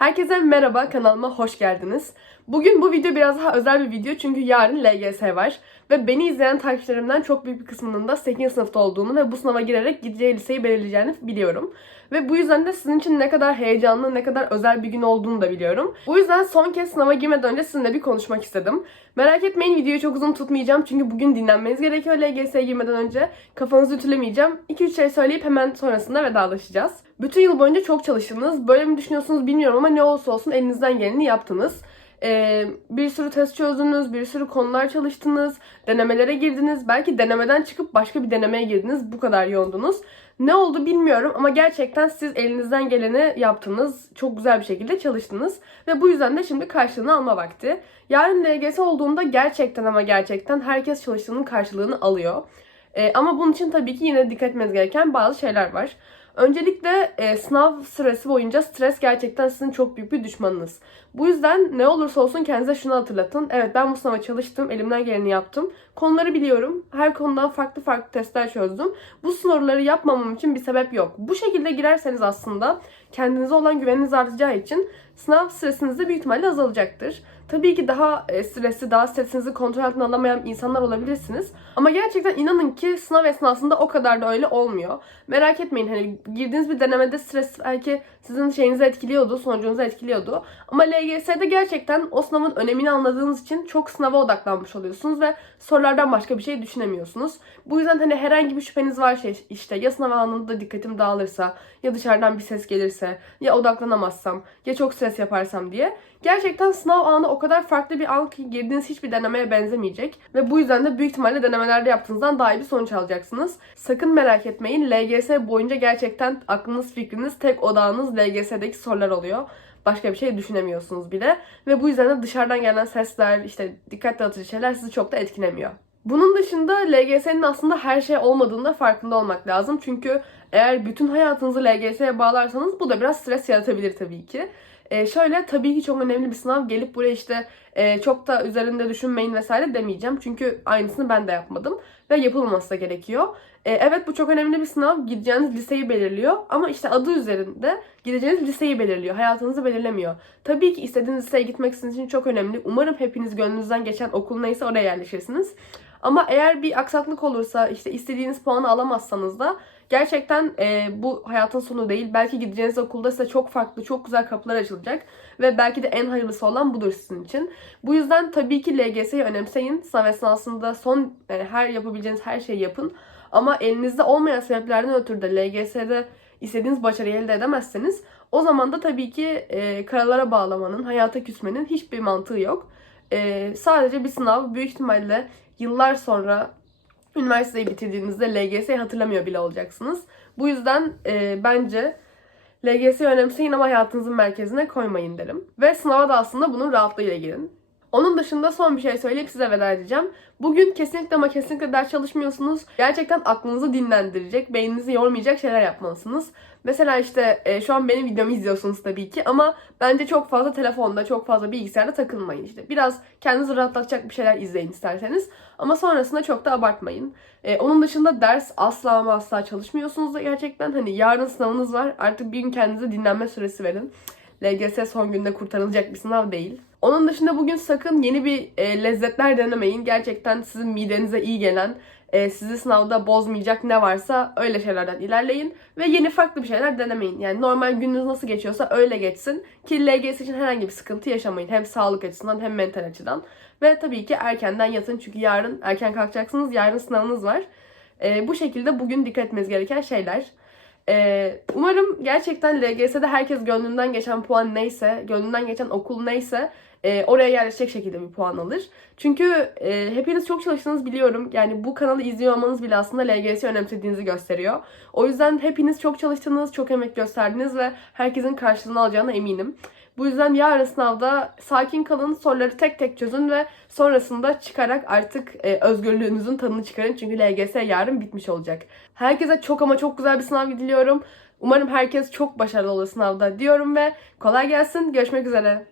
Herkese merhaba, kanalıma hoş geldiniz. Bugün bu video biraz daha özel bir video çünkü yarın LGS var. Ve beni izleyen takipçilerimden çok büyük bir kısmının da 8. sınıfta olduğunu ve bu sınava girerek gideceği liseyi belirleyeceğini biliyorum. Ve bu yüzden de sizin için ne kadar heyecanlı, ne kadar özel bir gün olduğunu da biliyorum. Bu yüzden son kez sınava girmeden önce sizinle bir konuşmak istedim. Merak etmeyin videoyu çok uzun tutmayacağım çünkü bugün dinlenmeniz gerekiyor LGS'ye girmeden önce. Kafanızı ütülemeyeceğim. 2-3 şey söyleyip hemen sonrasında vedalaşacağız. Bütün yıl boyunca çok çalıştınız. Böyle mi düşünüyorsunuz bilmiyorum ama ne olursa olsun elinizden geleni yaptınız. Ee, bir sürü test çözdünüz, bir sürü konular çalıştınız, denemelere girdiniz. Belki denemeden çıkıp başka bir denemeye girdiniz. Bu kadar yoğundunuz. Ne oldu bilmiyorum ama gerçekten siz elinizden geleni yaptınız. Çok güzel bir şekilde çalıştınız. Ve bu yüzden de şimdi karşılığını alma vakti. Yarın LGS olduğunda gerçekten ama gerçekten herkes çalıştığının karşılığını alıyor. Ee, ama bunun için tabii ki yine dikkat etmeniz gereken bazı şeyler var. Öncelikle e, sınav sırası boyunca stres gerçekten sizin çok büyük bir düşmanınız. Bu yüzden ne olursa olsun kendinize şunu hatırlatın. Evet ben bu sınava çalıştım, elimden geleni yaptım. Konuları biliyorum. Her konudan farklı farklı testler çözdüm. Bu soruları yapmamam için bir sebep yok. Bu şekilde girerseniz aslında kendinize olan güveniniz artacağı için sınav stresiniz de büyük ihtimalle azalacaktır. Tabii ki daha e, stresli, daha stresinizi kontrol altına alamayan insanlar olabilirsiniz. Ama gerçekten inanın ki sınav esnasında o kadar da öyle olmuyor. Merak etmeyin hani girdiğiniz bir denemede stres belki sizin şeyinizi etkiliyordu, sonucunuzu etkiliyordu. Ama LGS'de gerçekten o sınavın önemini anladığınız için çok sınava odaklanmış oluyorsunuz ve sorulardan başka bir şey düşünemiyorsunuz. Bu yüzden hani herhangi bir şüpheniz varsa işte ya sınav anında dikkatim dağılırsa ya dışarıdan bir ses gelirse ya odaklanamazsam ya çok stres yaparsam diye Gerçekten sınav anı o kadar farklı bir an ki girdiğiniz hiçbir denemeye benzemeyecek. Ve bu yüzden de büyük ihtimalle denemelerde yaptığınızdan daha iyi bir sonuç alacaksınız. Sakın merak etmeyin. LGS boyunca gerçekten aklınız, fikriniz, tek odağınız LGS'deki sorular oluyor. Başka bir şey düşünemiyorsunuz bile. Ve bu yüzden de dışarıdan gelen sesler, işte dikkat dağıtıcı şeyler sizi çok da etkilemiyor. Bunun dışında LGS'nin aslında her şey olmadığında farkında olmak lazım. Çünkü eğer bütün hayatınızı LGS'ye bağlarsanız bu da biraz stres yaratabilir tabii ki. E, şöyle tabii ki çok önemli bir sınav. Gelip buraya işte e, çok da üzerinde düşünmeyin vesaire demeyeceğim. Çünkü aynısını ben de yapmadım. Ve yapılmaması da gerekiyor. E, evet bu çok önemli bir sınav. Gideceğiniz liseyi belirliyor. Ama işte adı üzerinde gideceğiniz liseyi belirliyor. Hayatınızı belirlemiyor. Tabii ki istediğiniz liseye gitmek sizin için çok önemli. Umarım hepiniz gönlünüzden geçen okul neyse oraya yerleşirsiniz. Ama eğer bir aksaklık olursa işte istediğiniz puanı alamazsanız da gerçekten e, bu hayatın sonu değil. Belki gideceğiniz okulda size çok farklı, çok güzel kapılar açılacak. Ve belki de en hayırlısı olan budur sizin için. Bu yüzden tabii ki LGS'yi önemseyin. Sınav esnasında son yani her yapabileceğiniz her şeyi yapın. Ama elinizde olmayan sebeplerden ötürü de LGS'de istediğiniz başarıyı elde edemezseniz o zaman da tabii ki e, karalara bağlamanın, hayata küsmenin hiçbir mantığı yok. E, sadece bir sınav büyük ihtimalle yıllar sonra üniversiteyi bitirdiğinizde LGS'yi hatırlamıyor bile olacaksınız. Bu yüzden e, bence LGS'yi önemseyin ama hayatınızın merkezine koymayın derim. Ve sınava da aslında bunun rahatlığıyla girin. Onun dışında son bir şey söyleyip size veda edeceğim. Bugün kesinlikle ama kesinlikle ders çalışmıyorsunuz. Gerçekten aklınızı dinlendirecek, beyninizi yormayacak şeyler yapmalısınız. Mesela işte e, şu an benim videomu izliyorsunuz tabii ki ama bence çok fazla telefonda, çok fazla bilgisayarda takılmayın işte. Biraz kendinizi rahatlatacak bir şeyler izleyin isterseniz. Ama sonrasında çok da abartmayın. E, onun dışında ders asla ama asla çalışmıyorsunuz da gerçekten. Hani yarın sınavınız var. Artık bir gün kendinize dinlenme süresi verin. LGS son günde kurtarılacak bir sınav değil. Onun dışında bugün sakın yeni bir e, lezzetler denemeyin. Gerçekten sizin midenize iyi gelen, e, sizi sınavda bozmayacak ne varsa öyle şeylerden ilerleyin. Ve yeni farklı bir şeyler denemeyin. Yani normal gününüz nasıl geçiyorsa öyle geçsin. Ki LGS için herhangi bir sıkıntı yaşamayın. Hem sağlık açısından hem mental açıdan. Ve tabii ki erkenden yatın çünkü yarın erken kalkacaksınız. Yarın sınavınız var. E, bu şekilde bugün dikkat etmeniz gereken şeyler. Ee, umarım gerçekten LGS'de herkes gönlünden geçen puan neyse, gönlünden geçen okul neyse e, oraya yerleşecek şekilde bir puan alır. Çünkü e, hepiniz çok çalıştınız biliyorum. Yani bu kanalı izliyor olmanız bile aslında LGS'i önemsediğinizi gösteriyor. O yüzden hepiniz çok çalıştınız, çok emek gösterdiniz ve herkesin karşılığını alacağına eminim. Bu yüzden yarın sınavda sakin kalın, soruları tek tek çözün ve sonrasında çıkarak artık e, özgürlüğünüzün tadını çıkarın. Çünkü LGS yarın bitmiş olacak. Herkese çok ama çok güzel bir sınav diliyorum. Umarım herkes çok başarılı olur sınavda diyorum ve kolay gelsin. Görüşmek üzere.